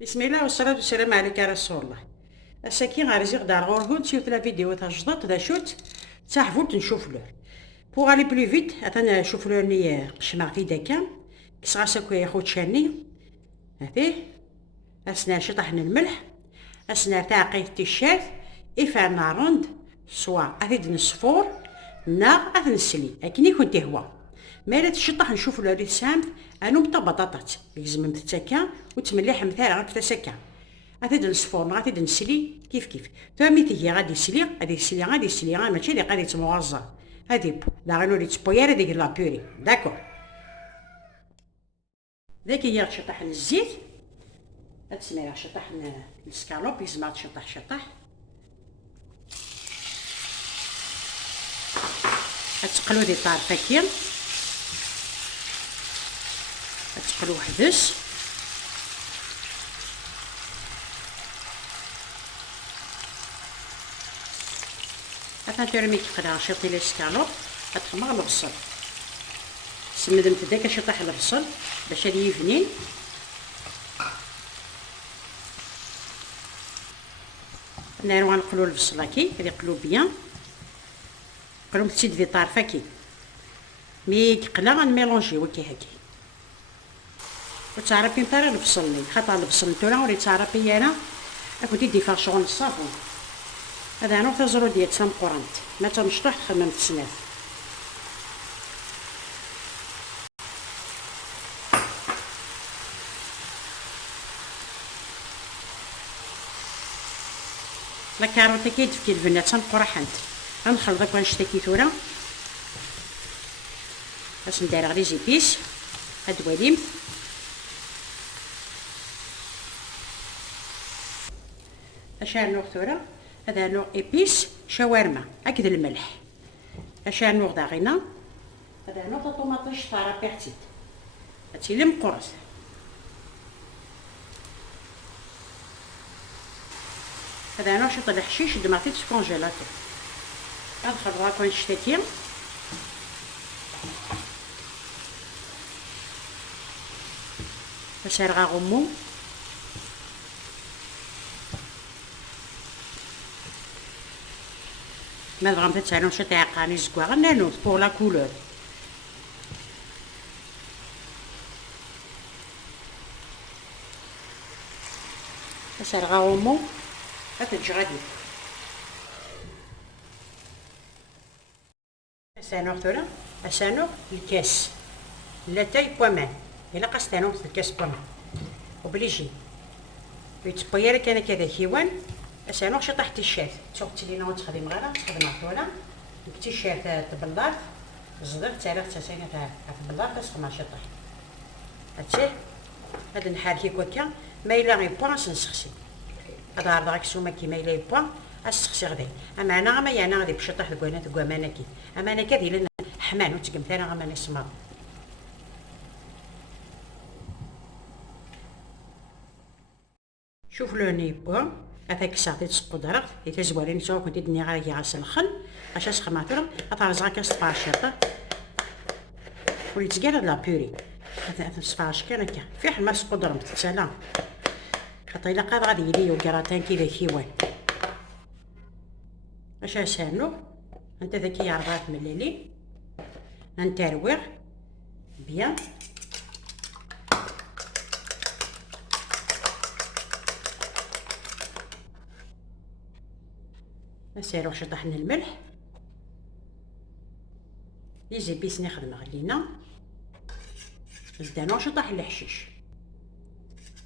بسم الله والصلاة والسلام عليك يا رسول الله. الساكين غارزيغ دار غورغون تشوف لا فيديو تاع جدات دا شوت تاحفوت نشوف له بوغ الي بلو فيت انا نشوف له ني قشمع في داكا كسغا ساكو يا خوت شاني هذه اسنا شطحن الملح اسنا تاقيت التيشيرت افعلنا روند سوا اثيد نصفور نا اثن السلي اكني كنت هو مالا تشطح نشوف له رسام انو متا بطاطات يلزم متسكا وتمليح مثال غير تسكا غادي نصفور غادي نسلي كيف فهمي تيجي غادي يسلي ماشي اللي غادي تموازا هادي لا غنو لي تبوير ديك لا بوري داكور ذاك هي تشطح الزيت تسميها شطح السكالوب يزما شطح تقلو دي طرفين تقلو وحدس ترمي كيقدا شطي لي سكالوب تخمر البصل سمدمت داك شطح البصل باش هادي يفنين نارو غنقلو البصله كي غادي يقلو بيان قلو تزيد في طرفه كي مي كيقلا غنميلونجيو كي هاكي وتعرفي نطير البصل لي خاطر البصل نتولا وري تعرفي انا كنتي دي فاشون الصابون هذا نوع تزرو ديال تام قرنت ما تنشطح تخمم تسناف لا كاروت كيد في البنات تنقرحنت غنخلط داك ونشتكي ثورا باش ندير غير زيبيس هاد وليم اش نوع ثورا هذا نوع إبيس شاورما هكذا الملح أشا نوع داغينا هذا نوع طوماطيش طارا بيرتيت هاتي لي مقرص هذا نوع شط الحشيش دمعتي في كونجيلاتور ندخل راكو نشتكي باش راه غمو ما بغا تتعلم شي تعقاني زكوا غنانوض بور لا كولور باش راه غومو هتجي غادي اسانو ثورا اسانو الكاس لا تاي بوامان الا قصتانو في الكاس بوامان وبليجي يتبير كان كذا كيوان اسانو شي طاح التيشيرت تشوفتي لينا وتخدم غير تخدم عطوله التيشيرت تبلار الزدر تاع تسينا تاع البلار تسخن شي طاح هادشي هاد نحركي هكا ما الا غير بوان نسخسي هذا عرض غاكسوما كيما الا بوان اسخسي غدي اما انا ما يعني غادي بشطح الكوانات كوامانا كي اما انا كذي لنا حمان وتقم ثاني غما نسمر شوف لوني بوان هذاك الساعه تسقدرت يتزوالين نتوما كنت دني غير غاس الخل اش اسخماتهم اطرز غاك سباشطه وليت كاع لا بوري هذا سباش كان هكا فيه ما سقدر متسالى خاطر الا قاد غادي يليو كراتان كي كيوان اش اسانو انت ذكي 4 مليلي نترويغ بيان نسيرو شطحنا الملح لي زيبيس نخدم غلينا زدنا شطح الحشيش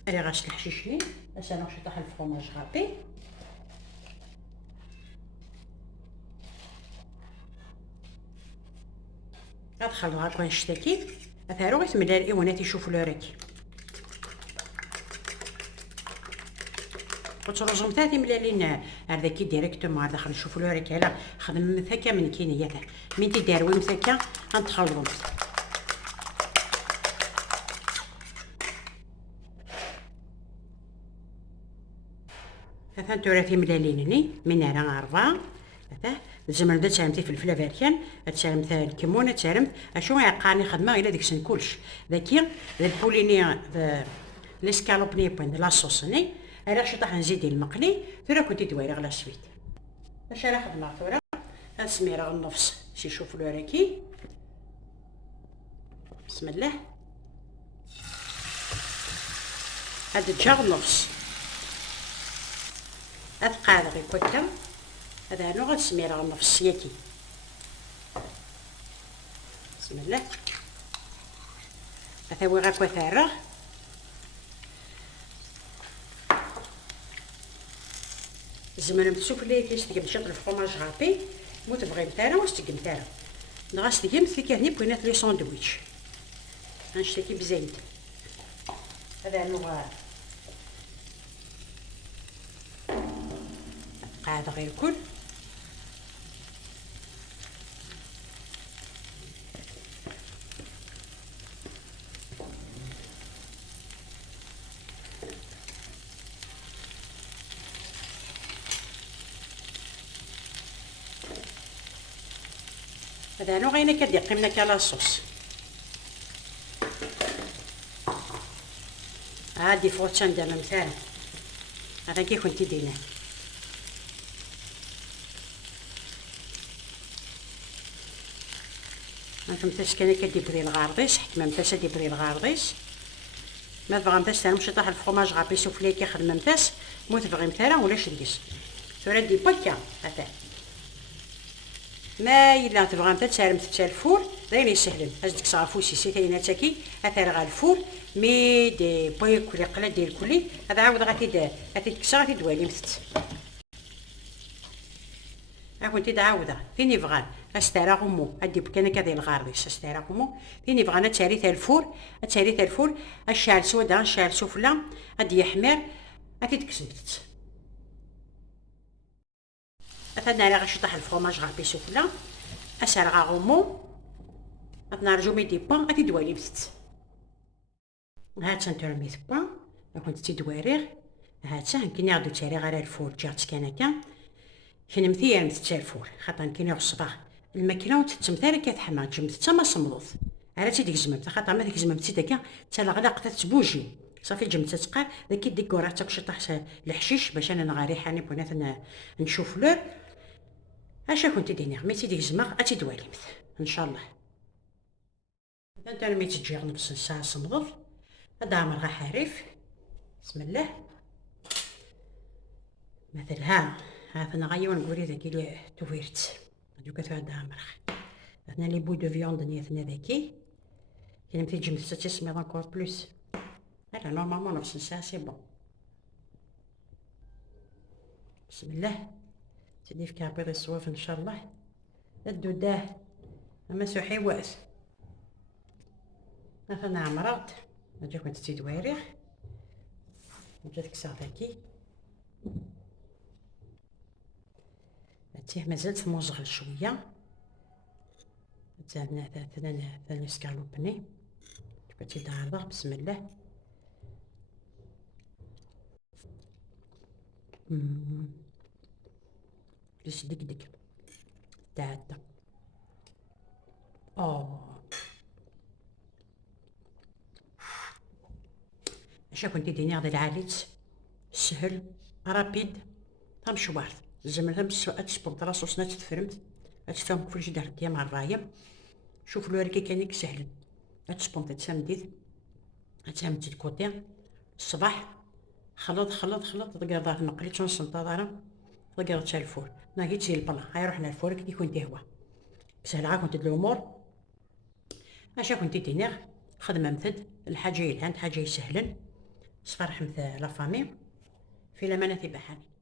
راه غاش الحشيش لين اسانو شطح الفرماج غابي ادخل هاكا نشتكي اثارو غير تملى الايوانات يشوفوا لوراكي وترجم ثلاثه ملالين هذاكي ديريكتومون داخل نشوفوا لوراكي على خدم مثاكا من كينياته من تداروي مثاكا غنتخلطوا ثلاثه ثلاثه ملالين من راه 4 هذا زعما بدا تسالمتي فلفله باركان تسالمت الكمونه تسالمت اشنو يعقاني خدمه الا ديك سن كلش ذاكي البوليني ليسكالوب نيبون لاصوصني راه شطح نزيد المقلي ثورا كنت دويري غلا سويت اش راه خدمه ثورا هاد السميره النفس شي شوف له راكي بسم الله هاد الجاغ النفس هاد قادغي كوتا هذا نوع السميره النفس ياكي بسم الله هذا هو غاكو ثاره زمان مسوفلي كيش تقم شق الفرماج غابي مو تبغي نتاعها واش تقم نتاعها نغاس تقم تلك هني بغينا لي ساندويتش غنشتكي بزيت هذا نوع قاعد غير الكل هذا نوع غينا كدير قيمنا كلاصوص عادي فوتشان ديال مثلا هذا كي كنت دينا ما فهمتش كان كديبري الغارديس حكمه متاس ديبري الغارديس ما تبغى متاس انا مشي طاح الفرماج غابي سوفلي كيخدم متاس مو تبغي مثلا ولا شديس ثورا دي باكا هذا ما الا تبغى انت تسالم تتا الفور داير يسهل هزدك صافو سي تاينا تاكي اثر غا الفور مي دي باي كولي قلا ديال كلي هذا عاود غادي تكسر غادي دوالي مست ها كنتي تعاوده فيني بغا استرا غمو هادي بكنا كذا الغاربيس استرا غمو فيني بغا انا تاري تاع الفور تاري تاع الفور الشعل سودا الشعل سفلى غادي يحمر غادي تكسبت أثناء على غشطح الفرماج غابي سفلى أسرع غمو أثناء رجو ميدي بان غادي دوالي بست هاد سنترميت بان كنت تدواريغ هاد سان كي ناخدو تاري غير الفور جات كان هكا كان مثير متتا الفور خاطر كي ناخد الصباح الماكله وتتمثال كتحمى تجمد حتى ما صملوط على تيديك زممت خاطر ما ديك زممتي داكا حتى الغلاق تتبوجي صافي جمت تتقار داك الديكور حتى كشي طاح الحشيش باش انا نغاري حاني بغيت نشوف لور اش كنت ديني ميتي ديك الزماغ اتي دواليمت ان شاء الله انا ميتي تجي نص ساعه صمض هذا عمر غا حريف بسم الله مثل ها انا غايون نقولي ذاكي توفيرت دوكا هذا عمر هنا لي بوي دو فيوند نيتنا ذاكي كي نمشي تجي مستي سميض انكور بلوس هذا نورمالمون نص ساعه سي بون بسم الله تدي في كابير الصواف ان شاء الله الدوداه اما سوحي واس مثلا عمرات نجي كنت تدويريغ وجاتك ساعتكي تيه مازالت موزغل شويه تاعنا ثاني سكالوبني كنتي دارضه بسم الله ليش دك تاعتا اش كنتي ديني غادي العاليت سهل رابيد مشوار زعما تسبورط لاصوص نات تفرمت تفهم كلشي دارت مع الرايه شوف لو ركي كانك سهل تسبونط تسامديت تسامدي الكوتي الصباح خلط تقدر نقلي تنصنطا تقدر تشال الفور ناقي تشيل البلا هاي رحنا الفور كي يكون تهوى سهل كنت الامور اش كنتي دينيغ خدمه مثد الحاجه يلهان حاجه يسهلن صفرح مثل لا فامي في لمانه بحالي